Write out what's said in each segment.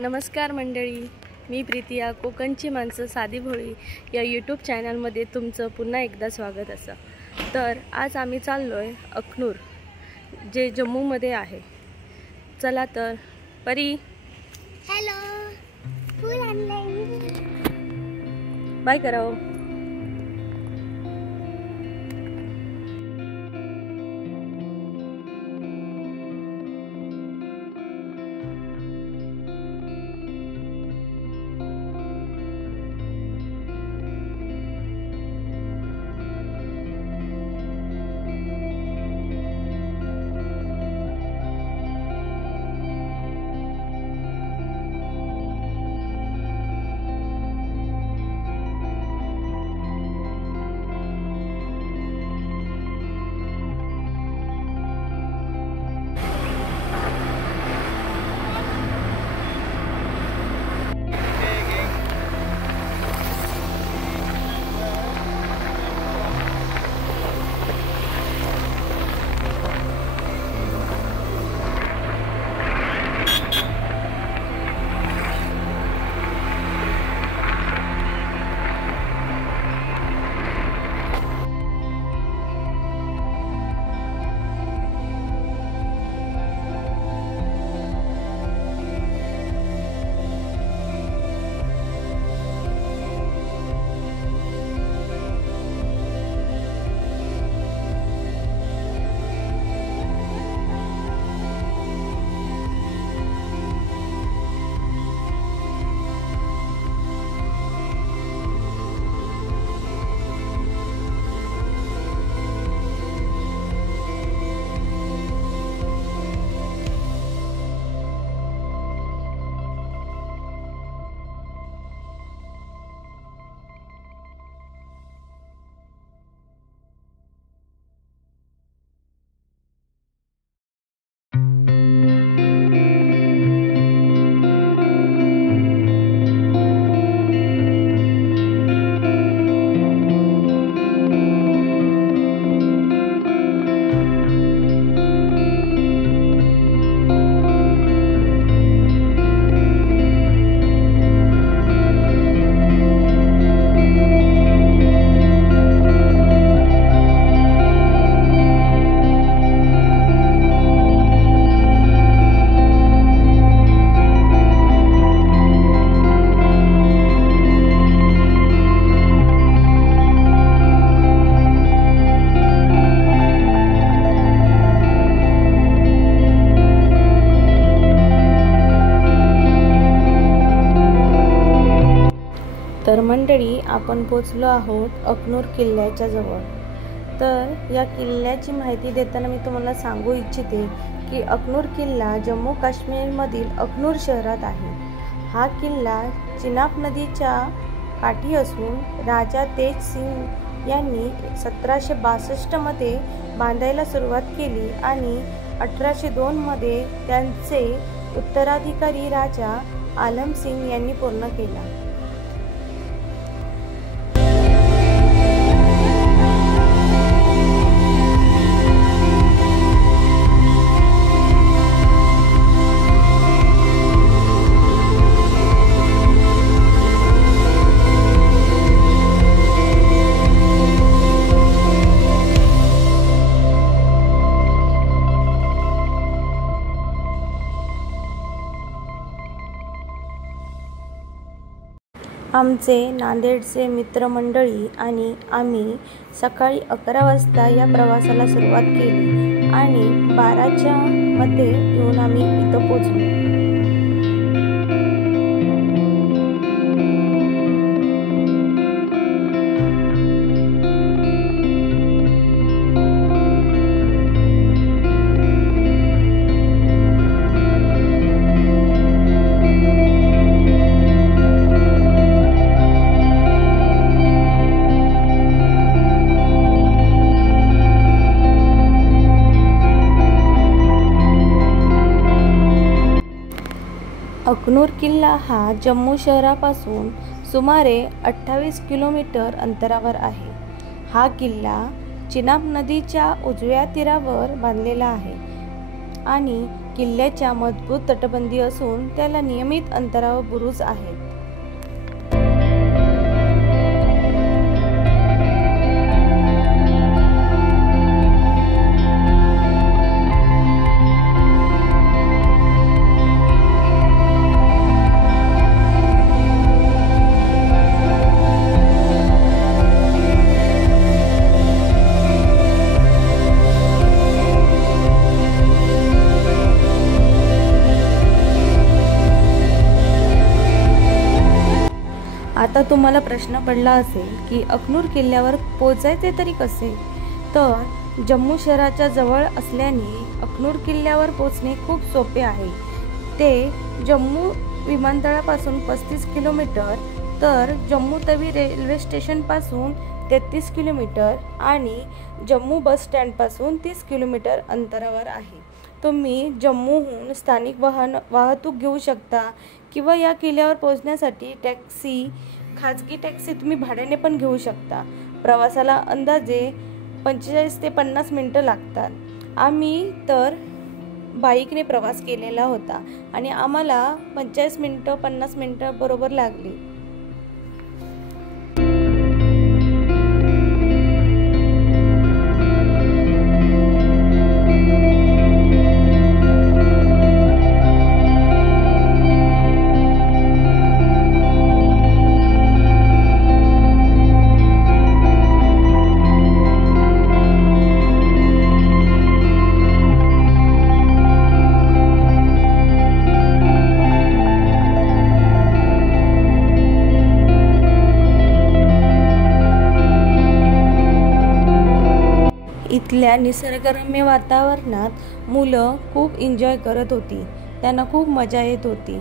नमस्कार मंडळी, मी प्रीतिया कोकणची माणसं साधी भोळी या यूट्यूब चॅनलमध्ये तुमचं पुन्हा एकदा स्वागत असं. तर आज आम्ही चाललोय अखनूर, जे जम्मूमध्ये आहे. चला तर. परी हॅलो, फुल आणलंय. बाय करावं. तर मंडळी, आपण पोचलो आहोत अखनूर किल्ल्याच्या जवळ. तर या किल्ल्याची माहिती देताना मी तुम्हाला सांगू इच्छिते की अखनूर किल्ला जम्मू काश्मीरमधील अखनूर शहरात आहे. हा किल्ला चिनाब नदीच्या काठी असून राजा तेज सिंग यांनी 1762 मध्ये बांधायला सुरुवात केली आणि 1802 मध्ये त्यांचे उत्तराधिकारी राजा आलम सिंग यांनी पूर्ण केला. आमचे नांदेडचे मित्रमंडळी आणि आम्ही सकाळी 11 वाजता या प्रवासाला सुरुवात केली आणि 12च्या मध्ये येऊन आम्ही इथं पोचलो. अखनूर किल्ला हा जम्मू शहरापासून सुमारे 28 किलोमीटर अंतरावर आहे. हा किल्ला चिनाब नदीच्या उजव्या तीरावर बांधलेला आहे आणि किल्ल्याच्या मजबूत तटबंदी असून त्याला नियमित अंतरावर बुरुज आहेत. आता तुम्हाला प्रश्न पडला असेल की अखनूर किल्ल्यावर पोहोचायचे तरी कसे? तर जम्मू शहराच्या जवळ असल्याने अखनूर किल्ल्यावर पोहोचणे खूप सोपे आहे. ते जम्मू विमानतळापासून 35 किलोमीटर, तर जम्मू तवी रेल्वे स्टेशनपासून 33 किलोमीटर आणि जम्मू बस स्टँडपासून 30 किलोमीटर अंतरावर आहे. तुम्ही जम्मूहून स्थानिक वाहतूक घेऊ शकता किंवा या किल्ल्यावर पोहोचण्यासाठी खाजगी टॅक्सी तुम्ही भाड्याने पण घेऊ शकता. प्रवासाला अंदाजे 45 ते 50 मिनटं लागतात. आम्ही तर बाईकने प्रवास केलेला होता आणि आम्हाला 45 मिनटं 50 मिनटं बरोबर लागली. इथल्या निसर्गरम्य वातावरणात मुलं खूप एन्जॉय करत होती. त्यांना खूप मजा येत होती.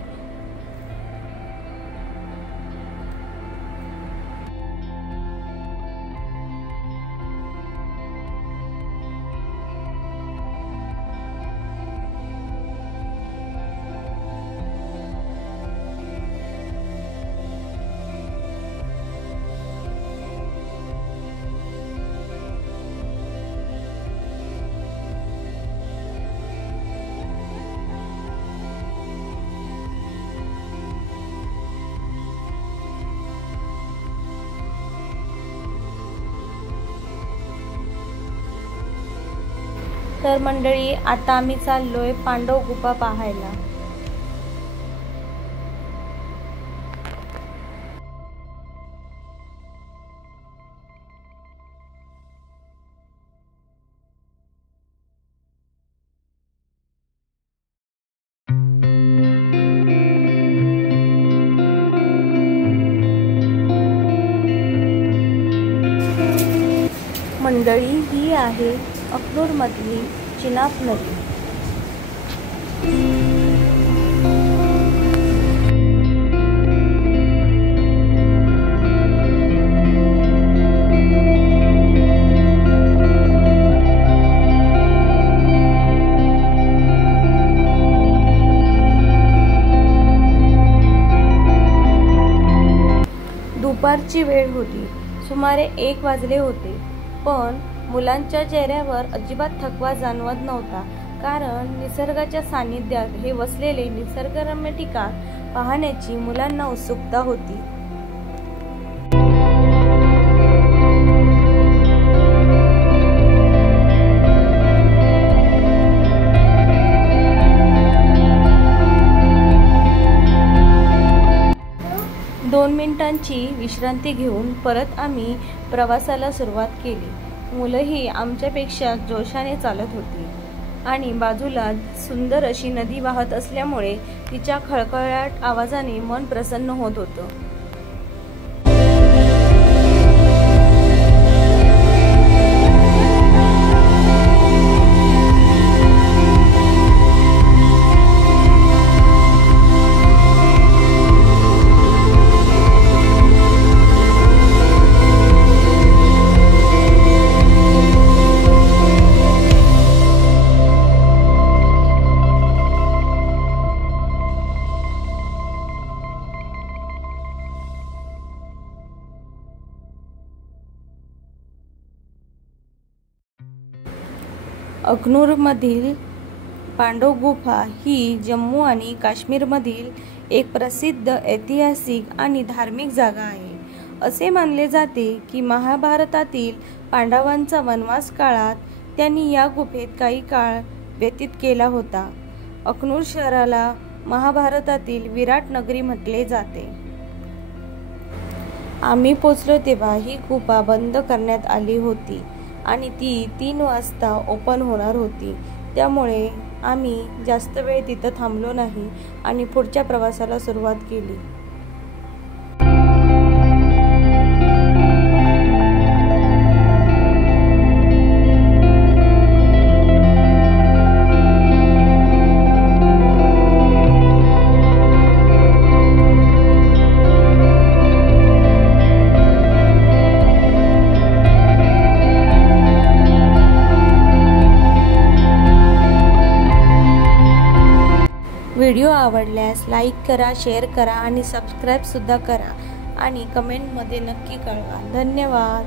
तर मंडळी, आता आम्ही चाललोय पांडव गुफा पाहायला. मंडळी, ही आहे अखनूरमधली चिनाब नदी. दुपारची वेळ होती. सुमारे 1 वाजले होते. पण मुलांच्या चेहऱ्यावर अजिबात थकवा जाणवत नव्हता, कारण निसर्गाच्या सानिध्यात हे वसलेले निसर्गरम्य ठिकाण पाहण्याची मुलांना उत्सुकता होती. दोन मिनिटांची विश्रांती घेऊन परत आम्ही प्रवासाला सुरुवात केली. मुलंही आमच्यापेक्षा जोशाने चालत होती आणि बाजूला सुंदर अशी नदी वाहत असल्यामुळे तिच्या खळखळाट आवाजाने मन प्रसन्न होत होतं. अखनूरमधील पांडव गुफा ही जम्मू आणि काश्मीरमधील एक प्रसिद्ध ऐतिहासिक आणि धार्मिक जागा आहे. असे मानले जाते की महाभारतातील पांडवांचा वनवास काळात त्यांनी या गुफेत काही काळ व्यतीत केला होता. अखनूर शहराला महाभारतातील विराट नगरी म्हटले जाते. आम्ही पोचलो तेव्हा ही गुफा बंद करण्यात आली होती आणि ती 3 वाजता ओपन होणार होती. त्यामुळे आम्ही जास्त वेळ तिथं थांबलो नाही आणि पुढच्या प्रवासाला सुरुवात केली. व्हिडिओ आवडल्यास लाईक करा, शेअर करा आणि सबस्क्राईब सुद्धा करा आणि कमेंटमध्ये नक्की कळवा. धन्यवाद.